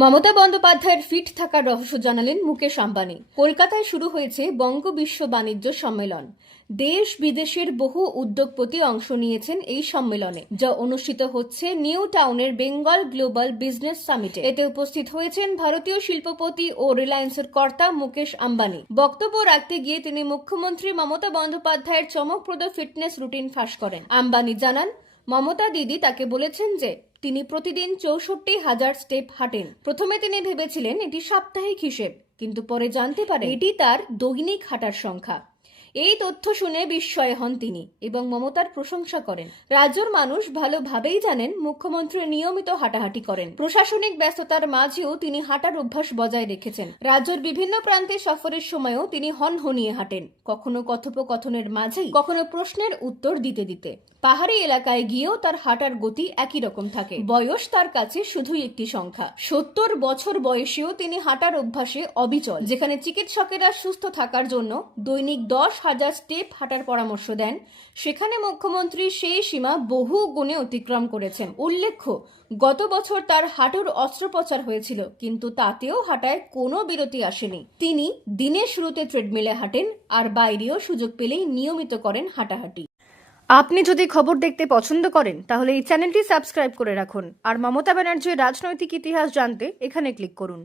মমতা বন্দ্যোপাধ্যায়ের ফিট থাকার রহস্য জানালেন মুকেশ আম্বানি। কলকাতায় শুরু হয়েছে বঙ্গ বিশ্ব বাণিজ্য সম্মেলন। দেশ বিদেশের বহু উদ্যোগপতি অংশ নিয়েছেন এই সম্মেলনে, যা অনুষ্ঠিত হচ্ছে নিউ টাউনের বেঙ্গল গ্লোবাল বিজনেস সামিটে। এতে উপস্থিত হয়েছেন ভারতীয় শিল্পপতি ও রিলায়েন্সের কর্তা মুকেশ আম্বানি। বক্তব্য রাখতে গিয়ে তিনি মুখ্যমন্ত্রী মমতা বন্দ্যোপাধ্যায়ের চমকপ্রদ ফিটনেস রুটিন ফাঁস করেন। আম্বানি জানান, মমতা দিদি তাকে বলেছেন যে তিনি প্রতিদিন চৌষট্টি হাজার স্টেপ হাঁটেন। প্রথমে তিনি ভেবেছিলেন এটি সাপ্তাহিক হিসেব, কিন্তু পরে জানতে পারে এটি তার দৈনিক হাঁটার সংখ্যা। এই তথ্য শুনে বিস্ময় হন তিনি এবং মমতার প্রশংসা করেন। রাজ্যের মানুষ ভালোভাবেই জানেন মুখ্যমন্ত্রী নিয়মিত হাঁটাহাঁটি করেন। প্রশাসনিক ব্যস্ততার মাঝেও তিনি হাঁটার অভ্যাস বজায় রেখেছেন। রাজ্যের বিভিন্ন প্রান্তে সফরের সময়ও তিনি হন হনিয়ে হাঁটেন, কখনো কথোপকথনের মাঝেই, কখনো প্রশ্নের উত্তর দিতে দিতে। পাহাড়ি এলাকায় গিয়েও তার হাঁটার গতি একই রকম থাকে। বয়স তার কাছে শুধুই একটি সংখ্যা। সত্তর বছর বয়সেও তিনি হাঁটার অভ্যাসে অবিচল, যেখানে চিকিৎসকেরা সুস্থ থাকার জন্য দৈনিক দশ হাজার স্টেপ হাঁটার পরামর্শ দেন। সেখানে মুখ্যমন্ত্রী সেই সীমা বহু গুণে অতিক্রম করেছেন। উল্লেখ্য, গত বছর তার হাঁটুর অস্ত্রোপচার হয়েছিল, কিন্তু তাতেও হাঁটায় কোনো বিরতি আসেনি। তিনি দিনের শুরুতে ট্রেডমিলে হাঁটেন, আর বাইরেও সুযোগ পেলেই নিয়মিত করেন হাঁটাহাঁটি। আপনি যদি খবর দেখতে পছন্দ করেন, তাহলে এই চ্যানেলটি সাবস্ক্রাইব করে রাখুন। আর মমতা ব্যানার্জির রাজনৈতিক ইতিহাস জানতে এখানে ক্লিক করুন।